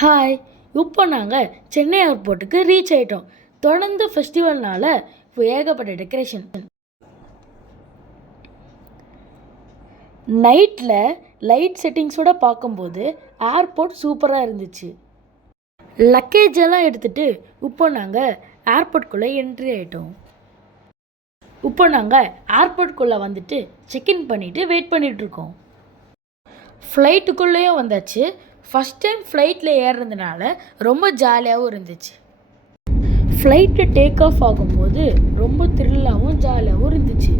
Hi. இப்போ நாங்கள் சென்னை ஏர்போர்ட்டுக்கு ரீச் ஆகிட்டோம். தொடர்ந்து ஃபெஸ்டிவல்னால இப்போ ஏகப்பட்ட டெக்கரேஷன். நைட்டில் லைட் செட்டிங்ஸோடு பார்க்கும்போது ஏர்போர்ட் சூப்பராக இருந்துச்சு. லக்கேஜ் எல்லாம் எடுத்துகிட்டு இப்போ நாங்கள் ஏர்போர்ட்குள்ளே என்ட்ரி ஆகிட்டோம். இப்போ நாங்கள் ஏர்போர்ட்குள்ளே வந்துட்டு செக்இன் பண்ணிவிட்டு வெயிட் பண்ணிகிட்ருக்கோம். ஃப்ளைட்டுக்குள்ளேயும் வந்தாச்சு. ஃபஸ்ட் டைம் ஃப்ளைட்டில் ஏறுறதுனால ரொம்ப ஜாலியாகவும் இருந்துச்சு. ஃப்ளைட்டு டேக் ஆஃப் ஆகும்போது ரொம்ப த்ரில்லாகவும் ஜாலியாகவும் இருந்துச்சு.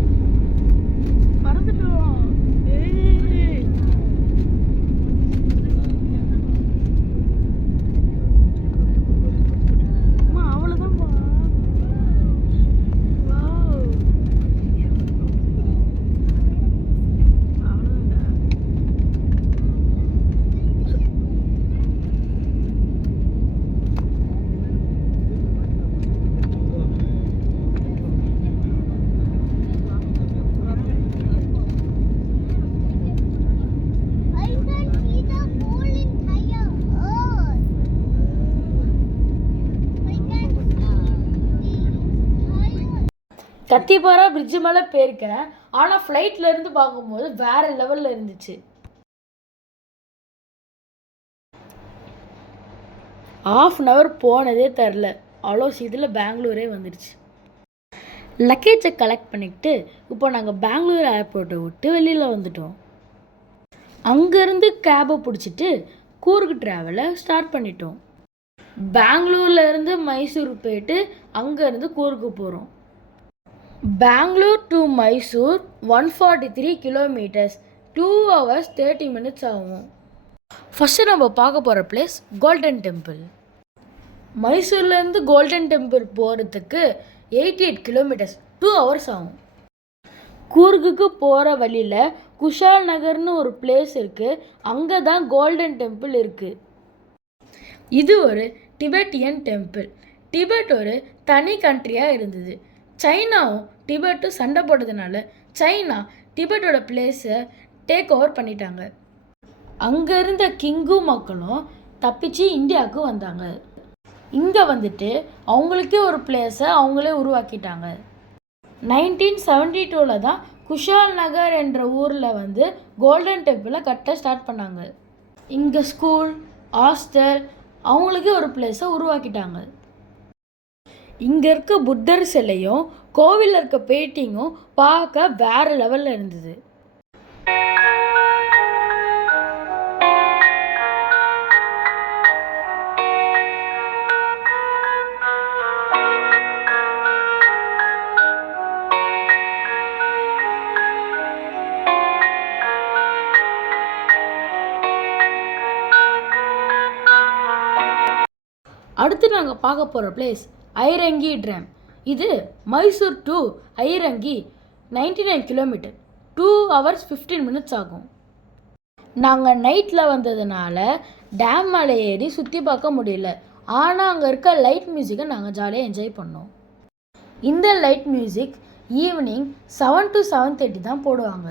கத்திப்பாரா பிரிட்ஜு மேலே போயிருக்கேன். ஆனால் ஃப்ளைட்டில் இருந்து பார்க்கும்போது வேறு லெவலில் இருந்துச்சு. ½ போனதே தெரில. அவ்வளோ சீக்கிரத்தில் பெங்களூரே வந்துடுச்சு. லக்கேஜை கலெக்ட் பண்ணிக்கிட்டு இப்போ நாங்கள் பெங்களூர் ஏர்போர்ட்டை விட்டு வெளியில் வந்துட்டோம். அங்கேருந்து கேபை பிடிச்சிட்டு கூர்க் ட்ராவலை ஸ்டார்ட் பண்ணிட்டோம். பெங்களூர்லேருந்து மைசூர் போயிட்டு அங்கேருந்து கூர்க்கு போகிறோம். Bangalore to Mysore 143 kilometres, 2 hours 30 minutes ஆகும். ஃபஸ்ட்டு நம்ம பார்க்க போகிற பிளேஸ் கோல்டன் டெம்பிள். மைசூர்லேருந்து கோல்டன் டெம்பிள் போகிறதுக்கு 88 கிலோமீட்டர்ஸ், 2 hours ஆகும். கூர்க்குக்கு போகிற வழியில் குஷால் நகர்னு ஒரு பிளேஸ் இருக்குது. அங்கே தான் கோல்டன் டெம்பிள் இருக்குது. இது ஒரு டிபெட்டியன் டெம்பிள். டிபெட் ஒரு தனி கண்ட்ரியாக இருந்தது. சைனாவும் டிபெட்டும் சண்டை போட்டதுனால சைனா டிபெட்டோட பிளேஸை டேக் ஓவர் பண்ணிட்டாங்க. அங்கே இருந்த கிங்கும் மக்களும் தப்பிச்சு இந்தியாவுக்கு வந்தாங்க. இங்கே வந்துட்டு அவங்களுக்கே ஒரு பிளேஸை அவங்களே உருவாக்கிட்டாங்க. 1972 தான் குஷால் நகர் என்ற ஊரில் கோல்டன் டெம்பிளை கட்ட ஸ்டார்ட் பண்ணாங்க. இங்கே ஸ்கூல், ஹாஸ்டல், அவங்களுக்கே ஒரு பிளேஸை உருவாக்கிட்டாங்க. இங்கே இருக்க புத்தர் சிலையும் கோவிலில் இருக்க பெயிண்டிங்கும் பார்க்க வேறு லெவலில் இருந்தது. அடுத்து நாங்கள் பார்க்க போகிற பிளேஸ் ஐரங்கி டேம். இது Mysore to Harangi 99 kilometre, 2 hours 15 minutes ஆகும். நாங்கள் நைட்டில் வந்ததுனால டேம் மேலே ஏறி சுற்றி பார்க்க முடியல. ஆனால் அங்கே இருக்க லைட் மியூசிக்கை நாங்கள் ஜாலியாக என்ஜாய் பண்ணோம். இந்த லைட் மியூசிக் ஈவினிங் 7 to 7:30 தான் போடுவாங்க.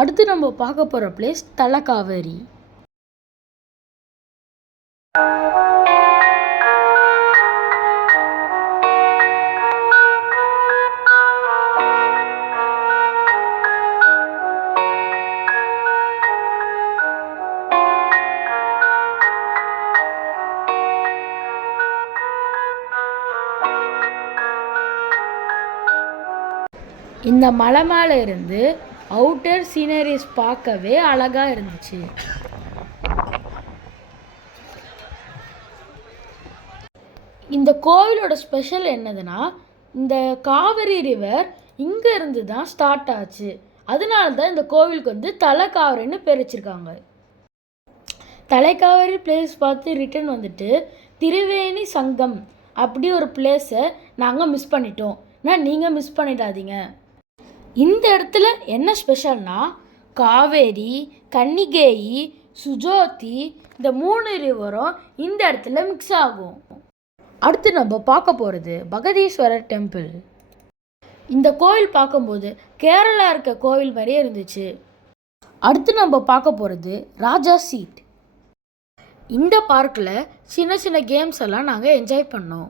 அடுத்து நம்ம பார்க்க போகிற பிளேஸ் தலக்காவேரி. இந்த மலை மேலே இருந்து அவுட்டர் சீனரிஸ் பார்க்கவே அழகாக இருந்துச்சு. இந்த கோவிலோட ஸ்பெஷல் என்னதுன்னா, இந்த காவிரி ரிவர் இங்கே இருந்து தான் ஸ்டார்ட் ஆச்சு. அதனால தான் இந்த கோவிலுக்கு வந்து தலைக்காவிரின்னு பேர் வச்சுருக்காங்க. தலைக்காவிரி பிளேஸ் பார்த்து ரிட்டன் வந்துட்டு திரிவேணி சங்கம் அப்படி ஒரு பிளேஸை நாங்கள் மிஸ் பண்ணிட்டோம். ஆனால் நீங்கள் மிஸ் பண்ணிடாதீங்க. இந்த இடத்துல என்ன ஸ்பெஷல்னா, காவேரி, கன்னிகேயி, சுஜோதி இந்த 3 ரிவரும் இந்த இடத்துல மிக்ஸ் ஆகும். அடுத்து நம்ம பார்க்க போகிறது பகதீஸ்வரர் டெம்பிள். இந்த கோவில் பார்க்கும்போது கேரளா இருக்க கோவில் மாதிரியே இருந்துச்சு. அடுத்து நம்ம பார்க்க போகிறது ராஜா சீட். இந்த பார்க்கில் சின்ன சின்ன கேம்ஸ் எல்லாம் நாங்கள் என்ஜாய் பண்ணோம்.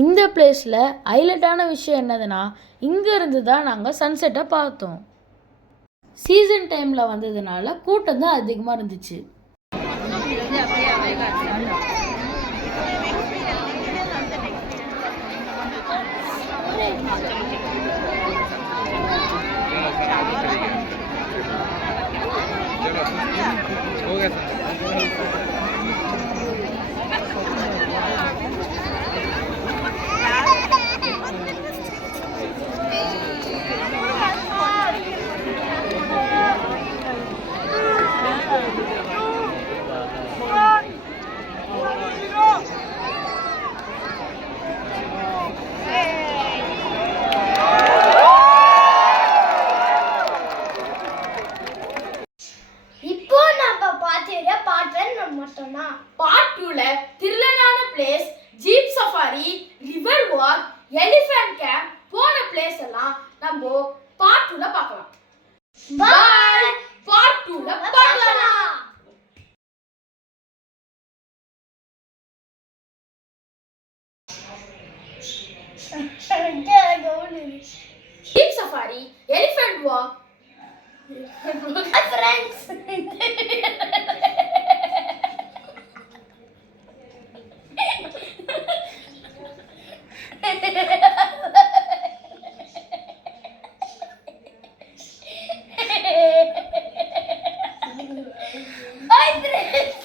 இந்த பிளேஸில் ஹைலைட்டான விஷயம் என்னதுன்னா, இங்கேருந்து தான் நாங்கள் சன்செட்டை பார்த்தோம். சீசன் டைமில் வந்ததுனால கூட்டம் தான் அதிகமாக இருந்துச்சு. பார்ட் 2ல திரில்லனான place, jeep safari, river walk, elephant camp போன பிளேஸ் எல்லாம் நம்ம பார்ட் 2ல பார்க்கலாம். பை. பார்ட் 2ல பார்க்கலாம். Jeep safari, elephant walk, friends. Hi friends.